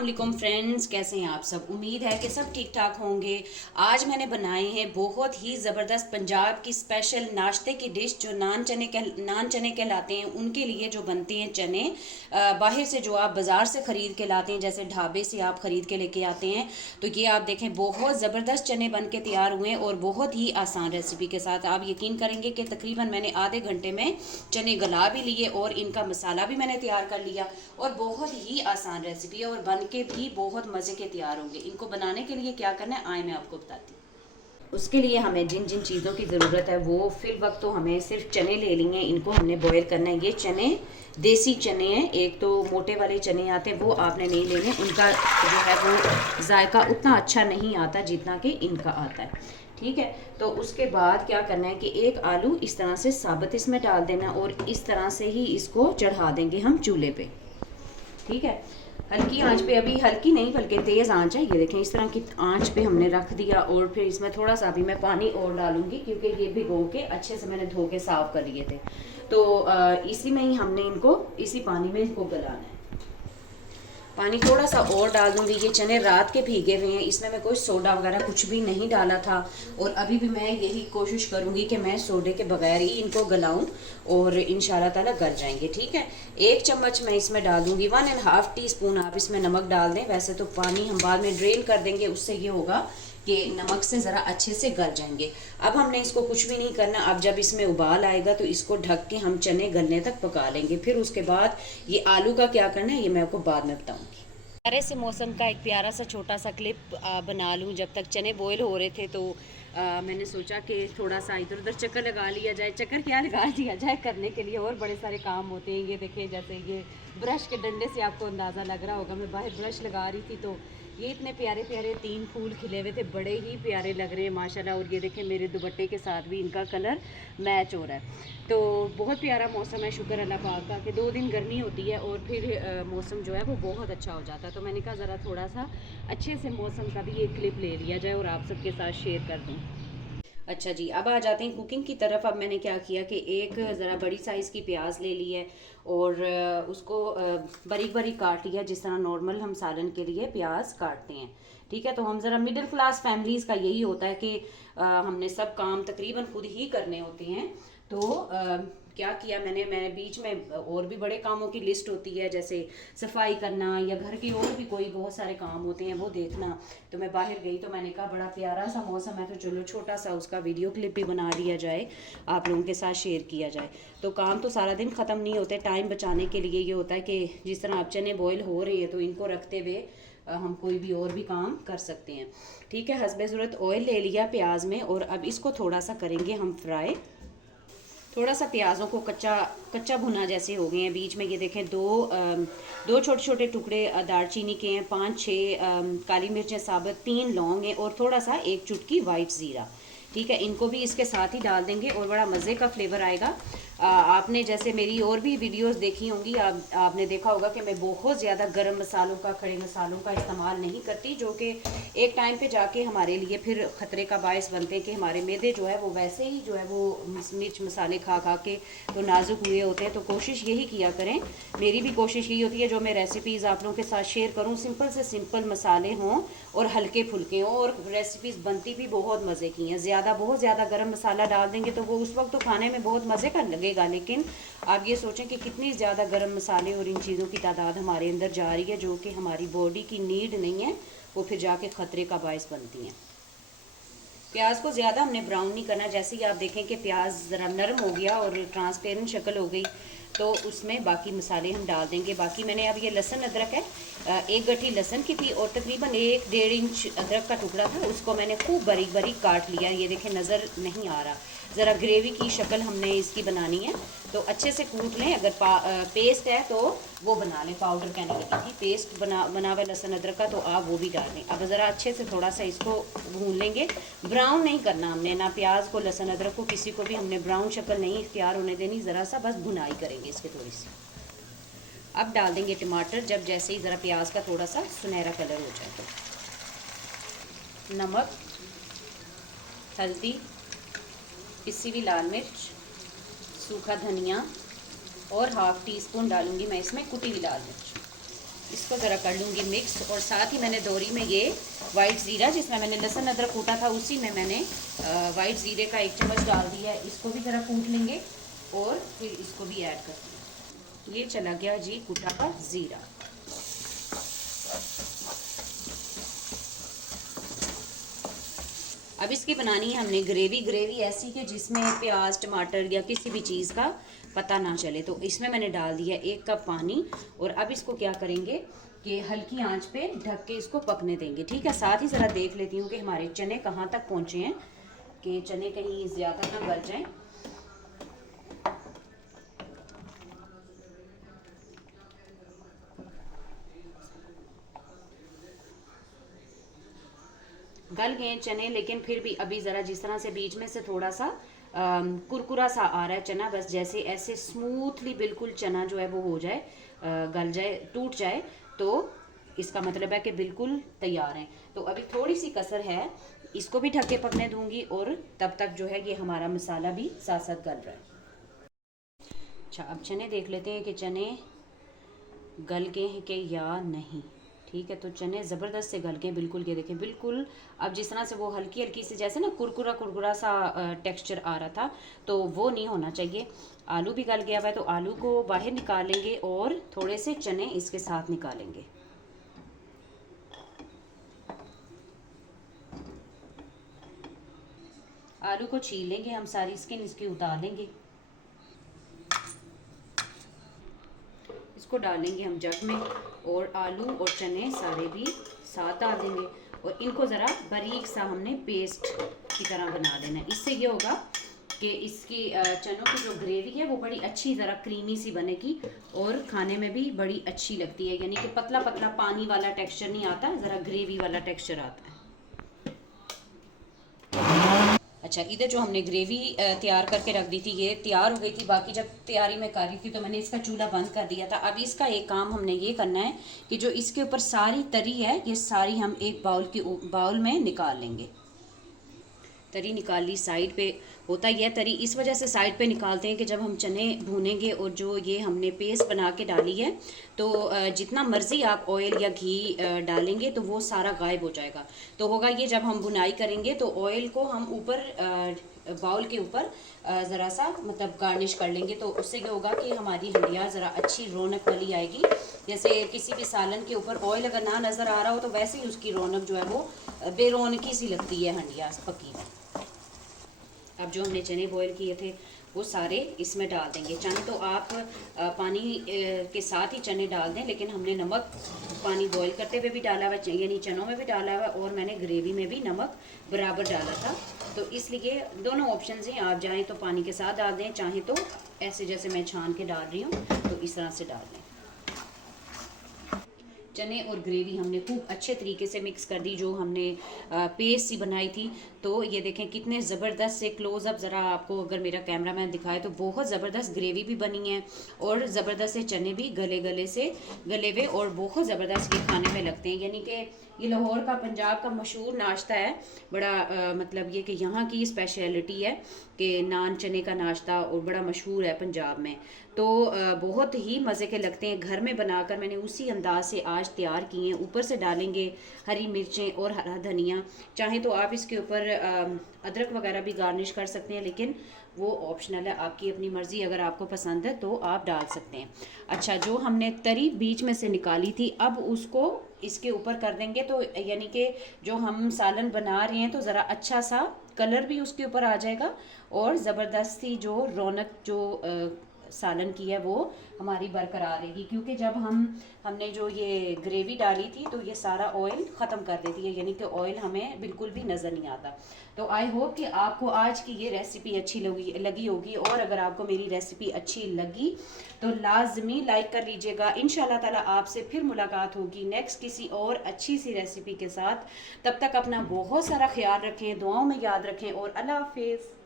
वालेकुम फ्रेंड्स, कैसे हैं आप सब। उम्मीद है कि सब ठीक ठाक होंगे। आज मैंने बनाए हैं बहुत ही ज़बरदस्त पंजाब की स्पेशल नाश्ते की डिश जो नान चने कहलाते हैं। उनके लिए जो बनते हैं चने, बाहर से जो आप बाज़ार से ख़रीद के लाते हैं, जैसे ढाबे से आप ख़रीद के लेके आते हैं, तो ये आप देखें बहुत ज़बरदस्त चने बन के तैयार हुए हैं और बहुत ही आसान रेसिपी के साथ। आप यकीन करेंगे कि तकरीबन मैंने आधे घंटे में चने गला भी लिए और इनका मसाला भी मैंने तैयार कर लिया और बहुत ही आसान रेसिपी है और बन के भी बहुत मज़े के तैयार होंगे। इनको बनाने के लिए क्या करना है आए मैं आपको बताती हूँ। उसके लिए हमें जिन जिन चीज़ों की ज़रूरत है वो फिल वक्त तो हमें सिर्फ चने ले लिए, इनको हमने बॉयल करना है। ये चने देसी चने हैं, एक तो मोटे वाले चने आते हैं वो आपने नहीं लेने, उनका जो है वो जायका उतना अच्छा नहीं आता जितना कि इनका आता है। ठीक है, तो उसके बाद क्या करना है कि एक आलू इस तरह से साबुत इसमें डाल देना और इस तरह से ही इसको चढ़ा देंगे हम चूल्हे पे। ठीक है, हल्की आंच पे, अभी हल्की नहीं बल्कि तेज़ आंच है। ये देखें इस तरह की आंच पे हमने रख दिया और फिर इसमें थोड़ा सा भी मैं पानी और डालूंगी क्योंकि ये भिगो के अच्छे से मैंने धो के साफ़ कर लिए थे। तो इसी में ही हमने इनको इसी पानी में इसको गलाना है। पानी थोड़ा सा और डाल दूंगी। ये चने रात के भीगे हुए हैं, इसमें मैं कोई सोडा वगैरह कुछ भी नहीं डाला था और अभी भी मैं यही कोशिश करूंगी कि मैं सोडे के बगैर ही इनको गलाऊं और इंशाल्लाह ताला गल जाएंगे। ठीक है, 1 चम्मच मैं इसमें डाल दूंगी, 1.5 टीस्पून आप इसमें नमक डाल दें। वैसे तो पानी हम बाद में ड्रेन कर देंगे, उससे ये होगा कि नमक से ज़रा अच्छे से गल जाएंगे। अब हमने इसको कुछ भी नहीं करना। अब जब इसमें उबाल आएगा तो इसको ढक के हम चने गलने तक पका लेंगे। फिर उसके बाद ये आलू का क्या करना है ये मैं आपको बाद में बताऊंगी। प्यारे से मौसम का एक प्यारा सा छोटा सा क्लिप बना लूँ। जब तक चने बॉयल हो रहे थे तो मैंने सोचा कि थोड़ा सा इधर उधर चक्कर लगा लिया जाए। चक्कर क्या लगा लिया जाए, करने के लिए और बड़े सारे काम होते हैं। ये देखिए, जैसे ये ब्रश के डंडे से आपको अंदाज़ा लग रहा होगा, मैं बाहर ब्रश लगा रही थी तो ये इतने प्यारे प्यारे 3 फूल खिले हुए थे, बड़े ही प्यारे लग रहे हैं माशाल्लाह। और ये देखें मेरे दुपट्टे के साथ भी इनका कलर मैच हो रहा है। तो बहुत प्यारा मौसम है, शुक्र अल्लाह पाक का कि 2 दिन गर्मी होती है और फिर मौसम जो है वो बहुत अच्छा हो जाता है। तो मैंने कहा ज़रा थोड़ा सा अच्छे से मौसम का भी एक क्लिप ले लिया जाए और आप सबके साथ शेयर कर दूँ। अच्छा जी, अब आ जाते हैं कुकिंग की तरफ। अब मैंने क्या किया कि एक ज़रा बड़ी साइज़ की प्याज ले ली है और उसको बारीक बारीक काट लिया, जिस तरह नॉर्मल हम सालन के लिए प्याज काटते हैं। ठीक है, तो हम ज़रा मिडिल क्लास फैमिलीज़ का यही होता है कि हमने सब काम तकरीबन खुद ही करने होते हैं। तो क्या किया मैं बीच में और भी बड़े कामों की लिस्ट होती है, जैसे सफाई करना या घर की और भी कोई बहुत सारे काम होते हैं वो देखना। तो मैं बाहर गई तो मैंने कहा बड़ा प्यारा सा मौसम है तो चलो छोटा सा उसका वीडियो क्लिप भी बना लिया जाए, आप लोगों के साथ शेयर किया जाए। तो काम तो सारा दिन ख़त्म नहीं होते, टाइम बचाने के लिए ये होता है कि जिस तरह आप चने बॉयल हो रहे हैं तो इनको रखते हुए हम कोई भी और भी काम कर सकते हैं। ठीक है, हस्बे ज़रूरत ऑयल ले लिया प्याज में और अब इसको थोड़ा सा करेंगे हम फ्राई। थोड़ा सा प्याज़ों को कच्चा कच्चा भुना जैसे हो गए हैं। बीच में ये देखें दो छोटे छोटे टुकड़े दालचीनी के हैं, 5-6 काली मिर्चें साबुत, 3 लौंग हैं और थोड़ा सा 1 चुटकी वाइट ज़ीरा। ठीक है, इनको भी इसके साथ ही डाल देंगे और बड़ा मज़े का फ्लेवर आएगा। आपने जैसे मेरी और भी वीडियोस देखी होंगी, आपने देखा होगा कि मैं बहुत ज़्यादा गरम मसालों का, खड़े मसालों का इस्तेमाल नहीं करती, जो कि एक टाइम पे जाके हमारे लिए फिर ख़तरे का बायस बनते हैं कि हमारे मैदे जो है वो वैसे ही जो है वो मिर्च मसाले खा खा के तो नाजुक हुए होते हैं। तो कोशिश यही किया करें, मेरी भी कोशिश यही होती है जो मैं रेसिपीज़ आप लोगों के साथ शेयर करूँ सिंपल से सिंपल मसाले हों और हल्के फुल्के हों और रेसिपीज़ बनती भी बहुत मज़े की हैं। बहुत ज़्यादा गरम मसाला डाल देंगे तो वो उस वक्त तो खाने में बहुत मज़े का लगेगा, लेकिन आप ये सोचें कि कितनी ज़्यादा गरम मसाले और इन चीज़ों की तादाद हमारे अंदर जा रही है जो कि हमारी बॉडी की नीड नहीं है, वो फिर जाके ख़तरे का बायस बनती हैं। प्याज को ज़्यादा हमने ब्राउन नहीं करना। जैसे ही आप देखें कि प्याज ज़रा नरम हो गया और ट्रांसपेरेंट शक्ल हो गई तो उसमें बाकी मसाले हम डाल देंगे। बाकी मैंने अब ये लहसुन अदरक है, 1 गट्ठी लहसुन की थी और तकरीबन 1-1.5 इंच अदरक का टुकड़ा था, उसको मैंने खूब बारीक बारीक काट लिया। ये देखें नज़र नहीं आ रहा, ज़रा ग्रेवी की शक्ल हमने इसकी बनानी है तो अच्छे से कूट लें। अगर पेस्ट है तो वो बना लें, पाउडर कहने लगी थी, पेस्ट बना हुआ लहसुन अदरक का, तो आप वो भी डाल लें। अब ज़रा अच्छे से थोड़ा सा इसको भून लेंगे, ब्राउन नहीं करना हमने, ना प्याज को लहसुन अदरक को किसी को भी हमने ब्राउन शक्ल नहीं इख्तियार होने देनी, ज़रा सा बस भुनाई करेंगे इसके थोड़ी सी। अब डाल देंगे टमाटर, जब जैसे ही ज़रा प्याज का थोड़ा सा सुनहरा कलर हो जाए तो नमक, हल्दी, पिसी हुई लाल मिर्च, सूखा धनिया और 1/2 टीस्पून डालूंगी मैं इसमें कुटी हुई लाल मिर्च। इसको ज़रा कर लूँगी मिक्स। और साथ ही मैंने दोरी में ये वाइट ज़ीरा, जिसमें मैंने लहसुन अदरक कूटा था, उसी में मैंने वाइट ज़ीरे का 1 चम्मच डाल दिया है। इसको भी ज़रा कूट लेंगे और फिर इसको भी ऐड कर देंगे। ये चला गया जी कूटा का ज़ीरा। अब इसकी बनानी है हमने ग्रेवी। ग्रेवी ऐसी कि जिसमें प्याज टमाटर या किसी भी चीज़ का पता ना चले। तो इसमें मैंने डाल दिया 1 कप पानी। और अब इसको क्या करेंगे कि हल्की आंच पे ढक के इसको पकने देंगे, ठीक है। साथ ही ज़रा देख लेती हूँ कि हमारे चने कहाँ तक पहुँचे हैं, कि चने कहीं ज़्यादा ना गल जाएं। गल गए चने, लेकिन फिर भी अभी ज़रा जिस तरह से बीच में से थोड़ा सा कुरकुरा सा आ रहा है चना, बस जैसे ऐसे स्मूथली बिल्कुल चना जो है वो हो जाए, गल जाए, टूट जाए, तो इसका मतलब है कि बिल्कुल तैयार हैं। तो अभी थोड़ी सी कसर है, इसको भी ढक के पकने दूंगी और तब तक जो है ये हमारा मसाला भी साथ साथ गल रहा है। अच्छा, अब चने देख लेते हैं कि चने गल गए हैं कि या नहीं। ठीक है, तो चने ज़बरदस्त से गल गए बिल्कुल। ये देखें बिल्कुल, अब जिस तरह से वो हल्की हल्की सी जैसे ना कुरकुरा कुरकुरा सा टेक्सचर आ रहा था, तो वो नहीं होना चाहिए। आलू भी गल गया हुआ है, तो आलू को बाहर निकाल लेंगे और थोड़े से चने इसके साथ निकालेंगे। आलू को छील लेंगे हम, सारी स्किन इसकी उतार लेंगे। इसको डालेंगे हम जग में और आलू और चने सारे भी साथ डाल देंगे और इनको ज़रा बारीक सा हमने पेस्ट की तरह बना लेना है। इससे ये होगा कि इसकी चनों की जो ग्रेवी है वो बड़ी अच्छी ज़रा क्रीमी सी बनेगी और खाने में भी बड़ी अच्छी लगती है। यानी कि पतला पतला पानी वाला टेक्सचर नहीं आता, ज़रा ग्रेवी वाला टेक्सचर आता है। अच्छा, इधर जो हमने ग्रेवी तैयार करके रख दी थी ये तैयार हो गई थी। बाकी जब तैयारी में कर रही थी तो मैंने इसका चूल्हा बंद कर दिया था। अब इसका एक काम हमने ये करना है कि जो इसके ऊपर सारी तरी है ये सारी हम एक बाउल में निकाल लेंगे। तरी निकाल ली साइड पे। होता ही है, तरी इस वजह से साइड पे निकालते हैं कि जब हम चने भूनेंगे और जो ये हमने पेस्ट बना के डाली है, तो जितना मर्ज़ी आप ऑयल या घी डालेंगे तो वो सारा गायब हो जाएगा। तो होगा ये, जब हम बुनाई करेंगे तो ऑयल को हम ऊपर बाउल के ऊपर ज़रा सा मतलब गार्निश कर लेंगे। तो उससे क्या होगा कि हमारी हंडिया ज़रा अच्छी रौनक वाली आएगी। जैसे किसी भी सालन के ऊपर ऑयल अगर ना नज़र आ रहा हो तो वैसे ही उसकी रौनक जो है वो बेरौनकी सी लगती है हंडिया पकी में। अब जो हमने चने बॉईल किए थे वो सारे इसमें डाल देंगे। चाहे तो आप पानी के साथ ही चने डाल दें, लेकिन हमने नमक पानी बॉईल करते हुए भी डाला हुआ, यानी चनों में भी डाला हुआ और मैंने ग्रेवी में भी नमक बराबर डाला था। तो इसलिए दोनों ऑप्शन हैं, आप चाहें तो पानी के साथ डाल दें, चाहें तो ऐसे जैसे मैं छान के डाल रही हूँ तो इस तरह से डाल दें। चने और ग्रेवी हमने खूब अच्छे तरीके से मिक्स कर दी, जो हमने पेस्ट सी बनाई थी। तो ये देखें कितने ज़बरदस्त से क्लोज़अप, ज़रा आपको अगर मेरा कैमरा मैन दिखाए तो बहुत ज़बरदस्त ग्रेवी भी बनी है और ज़बरदस्त से चने भी गले गले से गले हुए और बहुत ज़बरदस्त ये खाने में लगते हैं। यानी कि ये लाहौर का, पंजाब का मशहूर नाश्ता है। बड़ा मतलब ये कि यहाँ की स्पेशलिटी है कि नान चने का नाश्ता और बड़ा मशहूर है पंजाब में। तो बहुत ही मज़े के लगते हैं। घर में बनाकर मैंने उसी अंदाज से आज तैयार किए हैं। ऊपर से डालेंगे हरी मिर्चें और हरा धनिया। चाहे तो आप इसके ऊपर अदरक वगैरह भी गार्निश कर सकते हैं, लेकिन वो ऑप्शनल है, आपकी अपनी मर्ज़ी। अगर आपको पसंद है तो आप डाल सकते हैं। अच्छा, जो हमने तरी बीच में से निकाली थी अब उसको इसके ऊपर कर देंगे। तो यानी कि जो हम सालन बना रहे हैं तो ज़रा अच्छा सा कलर भी उसके ऊपर आ जाएगा और ज़बरदस्ती जो रौनक जो सालन की है वो हमारी बरकरार रहेगी। क्योंकि जब हमने जो ये ग्रेवी डाली थी तो ये सारा ऑयल ख़त्म कर देती है, यानी कि ऑयल हमें बिल्कुल भी नज़र नहीं आता। तो आई होप कि आपको आज की ये रेसिपी अच्छी लगी होगी। और अगर आपको मेरी रेसिपी अच्छी लगी तो लाजमी लाइक कर लीजिएगा। इंशाल्लाह ताला आपसे फिर मुलाकात होगी नेक्स्ट किसी और अच्छी सी रेसिपी के साथ। तब तक अपना बहुत सारा ख्याल रखें, दुआओं में याद रखें और अल्लाह हाफिज़।